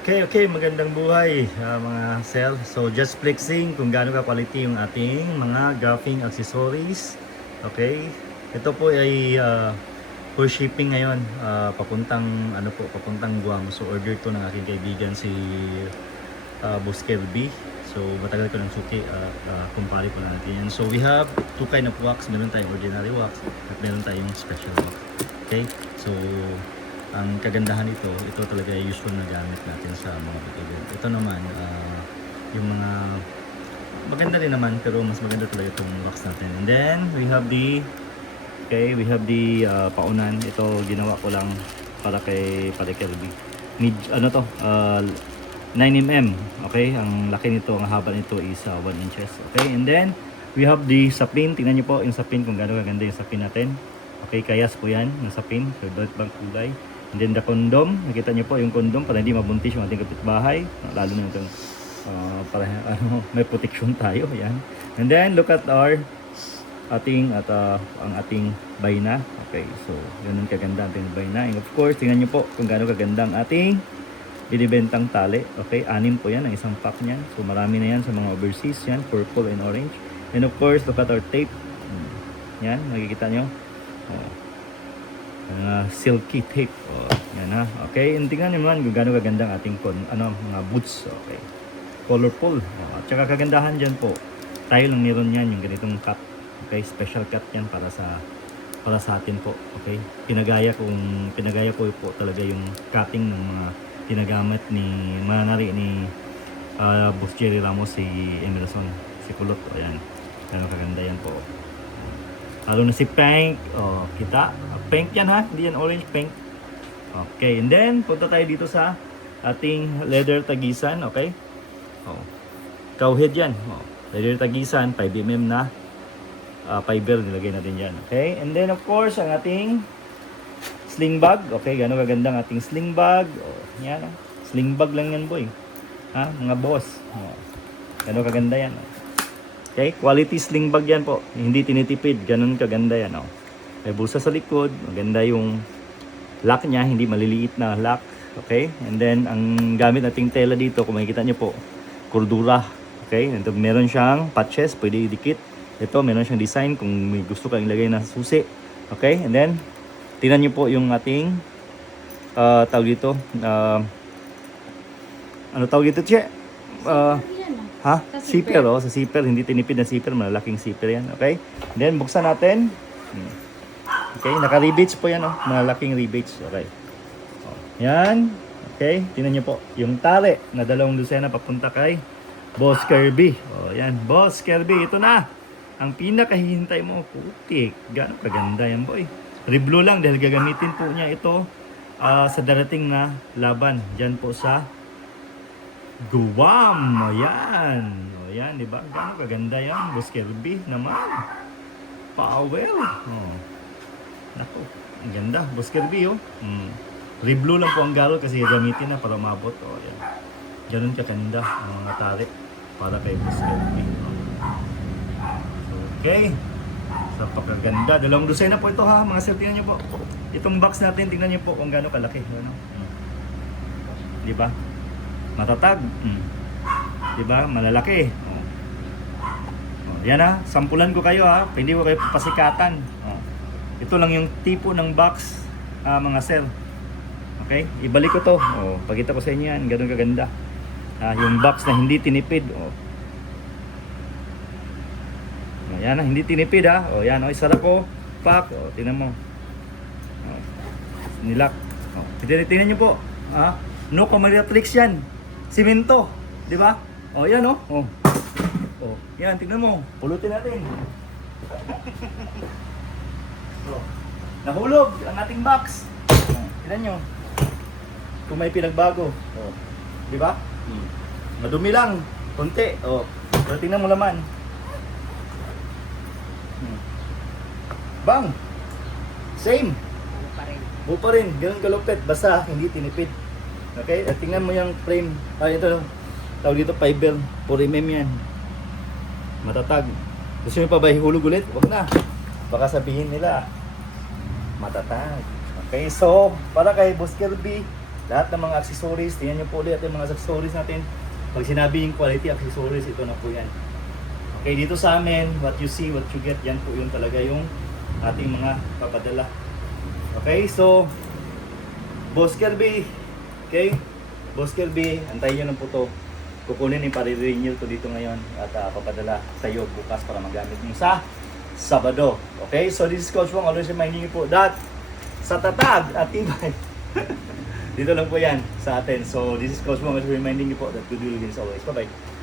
Okay, magandang buhay mga sir. So just flexing kung gaano ka quality yung ating mga graphing accessories. Okay, ito po ay for shipping ngayon, papuntang papuntang Guam. So order to ng aking kaibigan si Boss Kelby. So matagal ko ng suki, kumpare ko na natin yan. So we have two kind of wax. Meron tayong ordinary wax at meron tayong special wax. Okay, so ang kagandahan ito talaga yung usual na gamit natin sa mga event. Ito naman, yung mga maganda rin naman, pero mas maganda talaga itong wax natin. And then, we have the paunan. Ito, ginawa ko lang para kay Kelby. Need, 9mm. Okay, ang laki nito, ang haba nito is 1 inches. Okay, and then, we have the sapin. Tingnan nyo po yung sapin, kung gaano kaganda yung sapin natin. Okay, kayas po yan, ng sapin. So, dot bang kulay. And then the condom, nakita niyo po yung condom para hindi mabuntis yung ating kapitbahay, lalo na itong para may protection tayo, yan. And then look at our ang ating bayna. Okay, so ganun kaganda ang ating bayna. And of course, tingnan niyo po kung gaano kaganda ang ating binibentang tali. Okay, 6 po yan ang isang pack niyan. So marami na yan sa mga overseas yan, purple and orange. And of course, look at our tape. Yan, nakikita niyo. Silky tape. Yan ha. Okay, and tingnan nyo naman kung gaano kaganda ang ating mga boots. Okay, colorful. At saka kagandahan dyan po, tayo lang meron yan yung ganitong cut. Okay, special cut yan para sa atin po. Okay, pinagaya ko po talaga yung cutting ng mga ginagamit ni manari ni Boss Jerry Ramos, si Emerson, si Kulot. Ayan, gaano kaganda yan po. Lalo na si Pink, kita, pink yan ha, hindi yan orange, pink. Okay, and then punta tayo dito sa ating leather tagisan. Okay, cowhead yan, leather tagisan, 5mm na fiber nilagay natin yan. Okay, and then of course ang ating sling bag. Okay, gano'ng kagandang ating sling bag. Yan, sling bag lang yan boy, ha, mga boss. Gano'ng kaganda yan. Okay, quality sling bag yan po. Hindi tinitipid. Ganun kaganda yan. May bulsa sa likod. Maganda yung lock niya. Hindi maliliit na lock. Okay, and then ang gamit nating tela dito, kung makikita nyo po, cordura. Okay, ito, meron siyang patches. Pwede idikit. Ito, meron siyang design kung may gusto kang ilagay na susi. Okay, and then tingnan nyo po yung ating tawag dito. Ano tawag dito, Che? Ha? Zipper, sa zipper, hindi tinipid na zipper, malalaking zipper yan, okay? Then, buksan natin. Okay, naka-rebates po yan, malalaking rebates, okay? Yan, okay, tingnan nyo po, yung tali na 2 dosena papunta kay Boss Kirby. Yan, Boss Kirby, ito na, ang pinakahihintay mo, putik, gano'ng kaganda yan, boy. Riblo lang, dahil gagamitin po niya ito sa darating na laban, dyan po sa Guam. Ayan. Ayan, di ba? Gano'ng kaganda yan. Boss Kirby naman. Powell. Naku, ang ganda. Boss Kirby, Riblo lang po ang garo kasi gamitin na para umabot. Ayan. Ganun kaganda ang mga tali para kay Boss Kirby. Okay. So, pagkaganda. 2 dosena po ito ha. Mga sir, tingnan nyo po. Itong box natin, tingnan nyo po kung gano'ng kalaki. Di ba? Matatag. Diba? Malalaki. Yan ha. Sampulan ko kayo ha. Hindi ko kayo pasikatan. Ito lang yung tipo ng box, mga sir. Okay? Ibalik ko to. Pakita ko sa inyo yan. Ganun kaganda. Yung box na hindi tinipid. Yan ha. Hindi tinipid ha. Yan o. Isarap ko. Pak. Tingnan mo. Nilak. Tingnan nyo po. No cameratrix yan. Simento, di ba? Yan yan, tingnan mo. Pulutin natin. Nahulog ang ating box. Tingnan nyo. Kung may pinagbago. Di ba? Madumi lang, konti. Pero tingnan mo laman. Bang. Same. Buo pa rin. Ganun kalupit. Basta hindi tinipid. Okay, at tingnan mo yung frame. Ito, tawag dito fiber, 4mm yan. Matatag. Gusto nyo pa ba ihulog ulit? Huwag na. Baka sabihin nila, matatag. Okay, so, para kay Boss Kirby, Lahat ng mga accessories, tingnan nyo po ulit yung mga accessories natin. Pag sinabing quality accessories, ito na po yan. Okay, dito sa amin, what you see, what you get, yan po yun talaga yung ating mga papadala. Okay, so, Boss Kirby, okay? Boss Kirby, antayin nyo lang po to. Kukunin yung pare-renew to dito ngayon at papadala sa iyo bukas para magamit nyo sa Sabado. Okay, so this is Coach Wong, always reminding you po that sa tatag at tibay. Dito lang po yan sa atin. So this is Coach Wong, always reminding you po that good will wins always. Bye-bye.